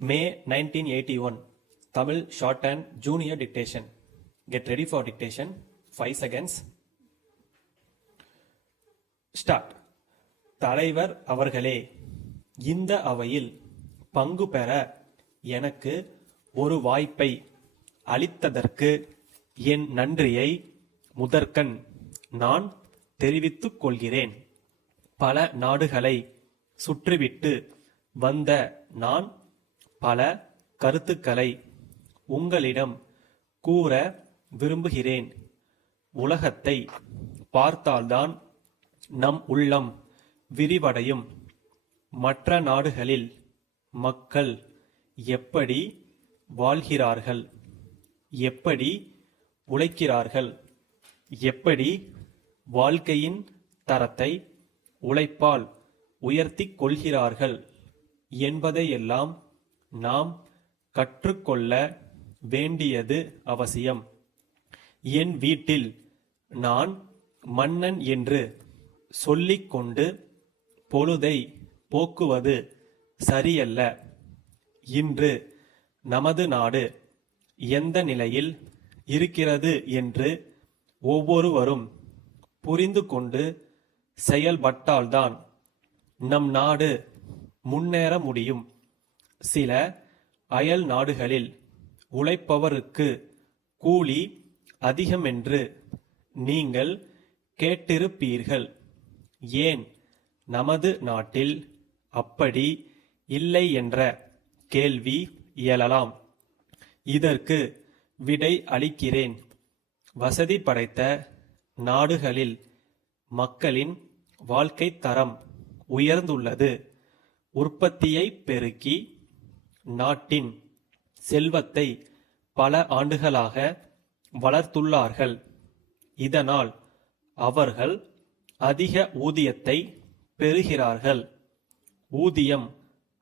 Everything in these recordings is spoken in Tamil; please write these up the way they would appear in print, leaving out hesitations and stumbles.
May 1981. Tamil Shorthand Junior Dictation. Get ready for dictation. 5 seconds. Start. தலைவர் அவர்களே, இந்த அவையில் பங்கு பெற எனக்கு ஒரு வாய்ப்பை அளித்ததற்கு என் நன்றியை முதற்கண் நான் தெரிவித்துக் கொள்கிறேன். பல நாடுகளை சுற்றிவிட்டு வந்த நான் பல கருத்துக்களை உங்களிடம் கூற விரும்புகிறேன். உலகத்தை பார்த்தால்தான் நம் உள்ளம் விரிவடையும். மற்ற நாடுகளில் மக்கள் எப்படி வாழ்கிறார்கள், எப்படி உழைக்கிறார்கள், எப்படி வாழ்க்கையின் தரத்தை உழைப்பால் உயர்த்திக் கொள்கிறார்கள் என்பதையெல்லாம் நாம் கற்றுக்கொள்ள வேண்டியது அவசியம். என் வீட்டில் நான் மன்னன் என்று சொல்லிக் கொண்டு பொழுதை போக்குவது சரியல்ல. இன்று நமது நாடு எந்த நிலையில் இருக்கிறது என்று ஒவ்வொருவரும் புரிந்து கொண்டு செயல்பட்டால்தான் நம் நாடு முன்னேற முடியும். சில அயல் நாடுகளில் உழைப்பவருக்கு கூலி அதிகமென்று நீங்கள் கேட்டிருப்பீர்கள். ஏன் நமது நாட்டில் அப்படி இல்லை என்ற கேள்வி எழலாம். இதற்கு விடை அளிக்கிறேன். வசதி படைத்த நாடுகளில் மக்களின் வாழ்க்கை தரம் உயர்ந்துள்ளது. உற்பத்தியை பெருக்கி நாட்டின் செல்வத்தை பல ஆண்டுகளாக வளர்த்துள்ளார்கள். இதனால் அவர்கள் அதிக ஊதியத்தை பெறுகிறார்கள். ஊதியம்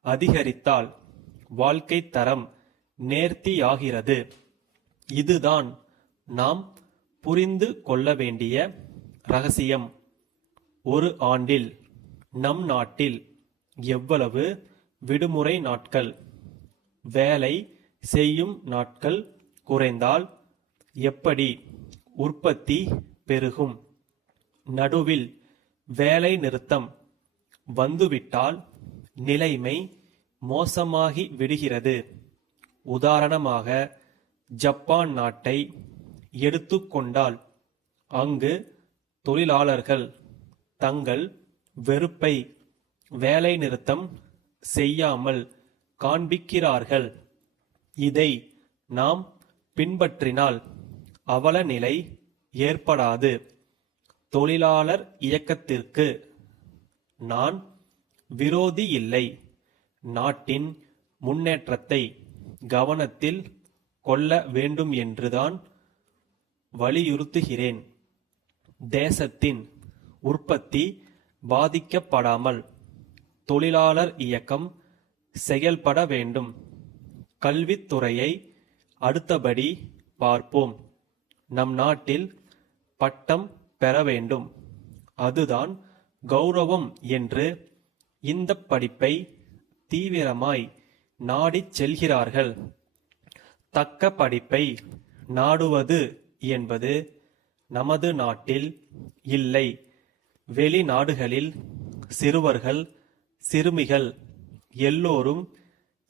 அதிகரித்தால் வாழ்க்கை தரம் நேர்த்தியாகிறது. இதுதான் நாம் புரிந்து கொள்ள வேண்டிய ரகசியம். ஒரு ஆண்டில் நம் நாட்டில் எவ்வளவு விடுமுறை நாட்கள், வேலை செய்யும் நாட்கள் குறைந்தால் எப்படி உற்பத்தி பெருகும்? நடுவில் வேலை நிறுத்தம் வந்துவிட்டால் நிலைமை மோசமாகி விடுகிறது. உதாரணமாக ஜப்பான் நாட்டை எடுத்துக்கொண்டால் அங்கு தொழிலாளர்கள் தங்கள் வெறுப்பை வேலை நிறுத்தம் செய்யாமல் காண்பிக்கிறார்கள். இதை நாம் பின்பற்றினால் அவல நிலை ஏற்படாது. தொழிலாளர் இயக்கத்திற்கு நான் விரோதி இல்லை. நாட்டின் முன்னேற்றத்தை கவனத்தில் கொள்ள வேண்டும் என்றுதான் வலியுறுத்துகிறேன். தேசத்தின் உற்பத்தி பாதிக்கப்படாமல் தொழிலாளர் இயக்கம் செயல்பட வேண்டும். கல்வித்துறையை அடுத்தபடி பார்ப்போம். நம் நாட்டில் பட்டம் பெற வேண்டும், அதுதான் கௌரவம் என்று இந்த படிப்பை தீவிரமாய் நாடிச் செல்கிறார்கள். தக்க படிப்பை நாடுவது என்பது நமது நாட்டில் இல்லை. வெளிநாடுகளில் சிறுவர்கள் சிறுமிகள் எல்லோரும்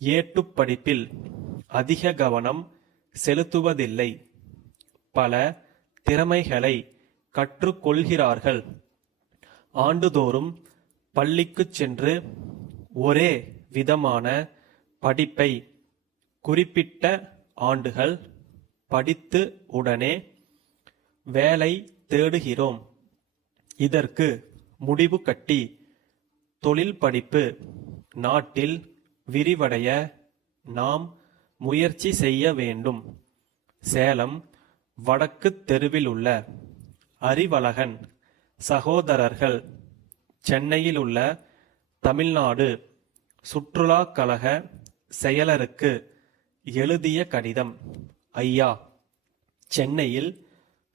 ஏட்டுப் படிப்பில் அதிக கவனம் செலுத்துவதில்லை. பல திறமைகளை கற்றுக்கொள்கிறார்கள். ஆண்டுதோறும் பள்ளிக்குச் சென்று ஒரே விதமான படிப்பை குறிப்பிட்ட ஆண்டுகள் படித்து உடனே வேலை தேடுகிறோம். இதற்கு முடிவு கட்டி தொழில் படிப்பு நாட்டில் விரிவடைய நாம் முயற்சி செய்ய வேண்டும். சேலம் வடக்கு தெருவில் உள்ள அறிவழகன் சகோதரர்கள் சென்னையில் உள்ள தமிழ்நாடு சுற்றுலா கழக செயலருக்கு எழுதிய கடிதம். ஐயா, சென்னையில்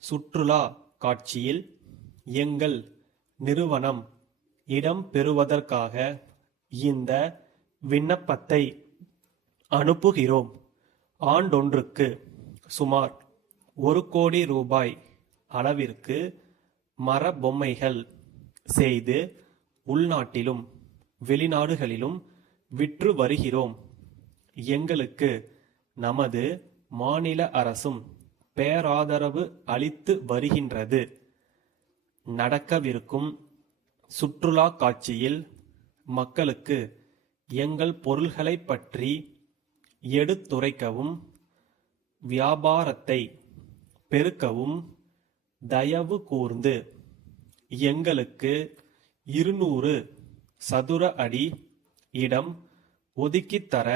சுற்றுலா காட்சியில் எங்கள் நிறுவனம் இடம் பெறுவதற்காக இந்த விண்ணப்பத்தை அனுப்புகிறோம். ஆண்டொன்றுக்கு சுமார் 1,00,00,000 ரூபாய் அளவிற்கு மர பொம்மைகள் செய்து உள்நாட்டிலும் வெளிநாடுகளிலும் விற்று வருகிறோம். எங்களுக்கு நமது மாநில அரசும் பேராதரவு அளித்து வருகின்றது. நடக்கவிருக்கும் சுற்றுலா காட்சியில் மக்களுக்கு எங்கள் பொருள்களை பற்றி எடுத்துரைக்கவும் வியாபாரத்தை பெருக்கவும் தயவு கூர்ந்து எங்களுக்கு 200 சதுர அடி இடம் ஒதுக்கித்தர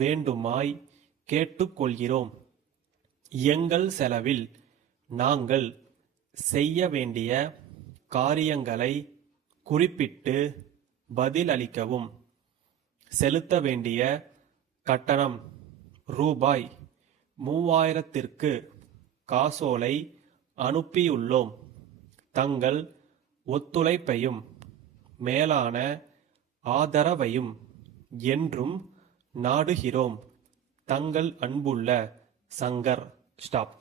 வேண்டுமாய் கேட்டுக்கொள்கிறோம். எங்கள் செலவில் நாங்கள் செய்ய வேண்டிய காரியங்களை குறிப்பிட்டு பதிலளிக்கவும். செலுத்த வேண்டிய கட்டணம் ரூபாய் 3000ற்கு காசோலை அனுப்பியுள்ளோம். தங்கள் ஒத்துழைப்பையும் மேலான ஆதரவையும் என்றும் நாடுகிறோம். தங்கள் அன்புள்ள சங்கர். ஸ்டாப்.